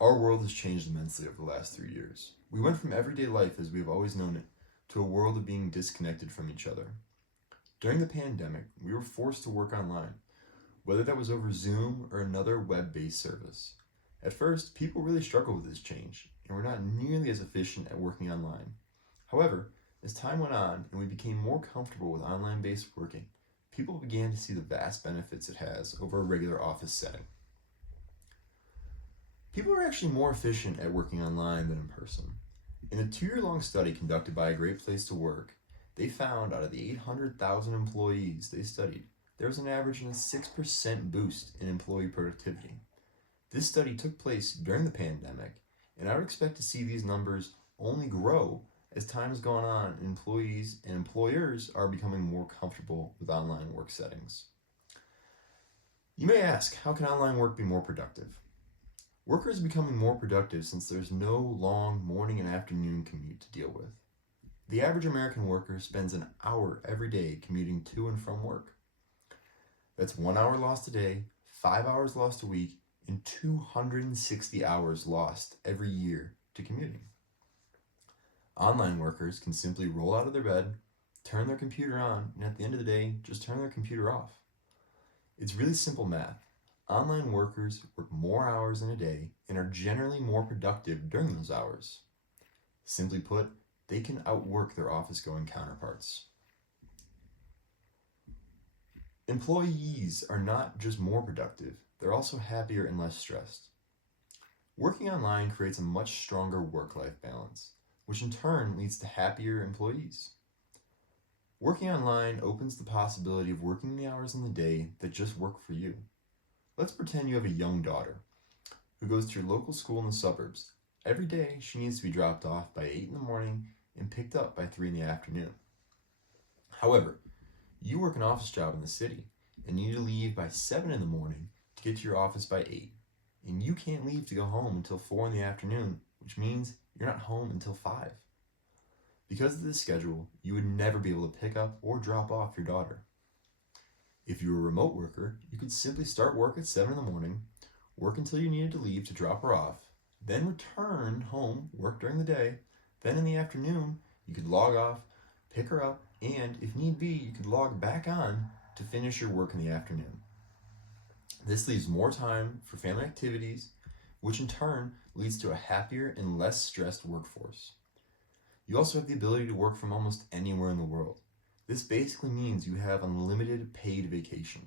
Our world has changed immensely over the last 3 years. We went from everyday life as we have always known it to a world of being disconnected from each other. During the pandemic, we were forced to work online, whether that was over Zoom or another web-based service. At first, people really struggled with this change and were not nearly as efficient at working online. However, as time went on and we became more comfortable with online-based working, people began to see the vast benefits it has over a regular office setting. People are actually more efficient at working online than in person. In a 2-year-long study conducted by a Great Place to Work, they found out of the 800,000 employees they studied, there was an average of a 6% boost in employee productivity. This study took place during the pandemic, and I would expect to see these numbers only grow as time has gone on and employees and employers are becoming more comfortable with online work settings. You may ask, how can online work be more productive? Workers are becoming more productive since there's no long morning and afternoon commute to deal with. The average American worker spends an hour every day commuting to and from work. That's 1 hour lost a day, 5 hours lost a week, and 260 hours lost every year to commuting. Online workers can simply roll out of their bed, turn their computer on, and at the end of the day, just turn their computer off. It's really simple math. Online workers work more hours in a day and are generally more productive during those hours. Simply put, they can outwork their office-going counterparts. Employees are not just more productive, they're also happier and less stressed. Working online creates a much stronger work-life balance, which in turn leads to happier employees. Working online opens the possibility of working the hours in the day that just work for you. Let's pretend you have a young daughter who goes to your local school in the suburbs. Every day she needs to be dropped off by 8 in the morning and picked up by 3 in the afternoon. However, you work an office job in the city and need to leave by 7 in the morning to get to your office by 8, and you can't leave to go home until 4 in the afternoon, which means you're not home until 5. Because of this schedule, you would never be able to pick up or drop off your daughter. If you were a remote worker, you could simply start work at 7 in the morning, work until you needed to leave to drop her off, then return home, work during the day, then in the afternoon, you could log off, pick her up, and if need be, you could log back on to finish your work in the afternoon. This leaves more time for family activities, which in turn leads to a happier and less stressed workforce. You also have the ability to work from almost anywhere in the world. This basically means you have unlimited paid vacation.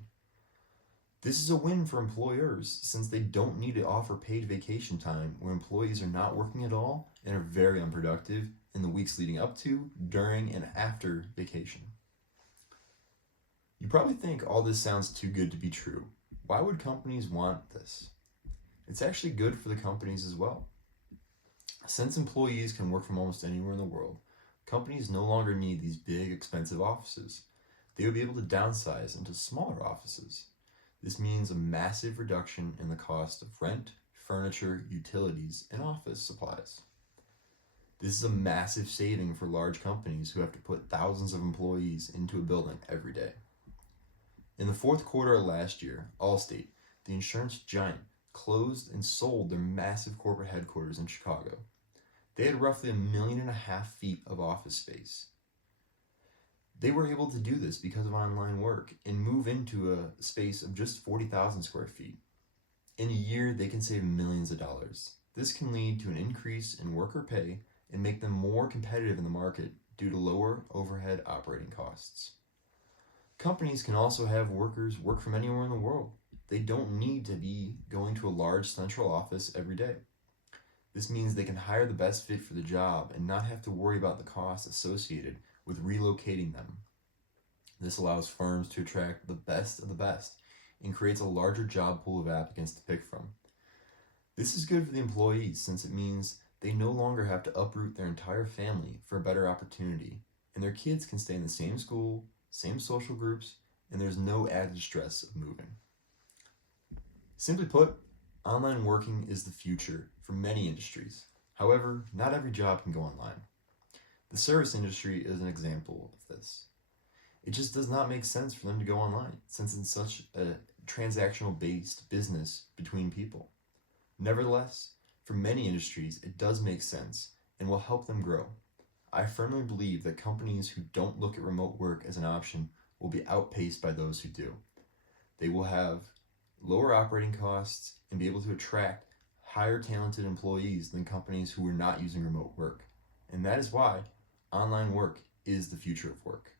This is a win for employers since they don't need to offer paid vacation time where employees are not working at all and are very unproductive in the weeks leading up to, during, and after vacation. You probably think all this sounds too good to be true. Why would companies want this? It's actually good for the companies as well. Since employees can work from almost anywhere in the world, companies no longer need these big, expensive offices. They would be able to downsize into smaller offices. This means a massive reduction in the cost of rent, furniture, utilities, and office supplies. This is a massive saving for large companies who have to put thousands of employees into a building every day. In the fourth quarter of last year, Allstate, the insurance giant, closed and sold their massive corporate headquarters in Chicago. They had roughly 1.5 million feet of office space. They were able to do this because of online work and move into a space of just 40,000 square feet. In a year, they can save millions of dollars. This can lead to an increase in worker pay and make them more competitive in the market due to lower overhead operating costs. Companies can also have workers work from anywhere in the world. They don't need to be going to a large central office every day. This means they can hire the best fit for the job and not have to worry about the costs associated with relocating them. This allows firms to attract the best of the best and creates a larger job pool of applicants to pick from. This is good for the employees since it means they no longer have to uproot their entire family for a better opportunity, and their kids can stay in the same school, same social groups, and there's no added stress of moving. Simply put, online working is the future for many industries. However, not every job can go online. The service industry is an example of this. It just does not make sense for them to go online since it's such a transactional-based business between people. Nevertheless, For many industries, it does make sense and will help them grow. I firmly believe that companies who don't look at remote work as an option will be outpaced by those who do. They will have lower operating costs and be able to attract higher talented employees than companies who are not using remote work. And that is why online work is the future of work.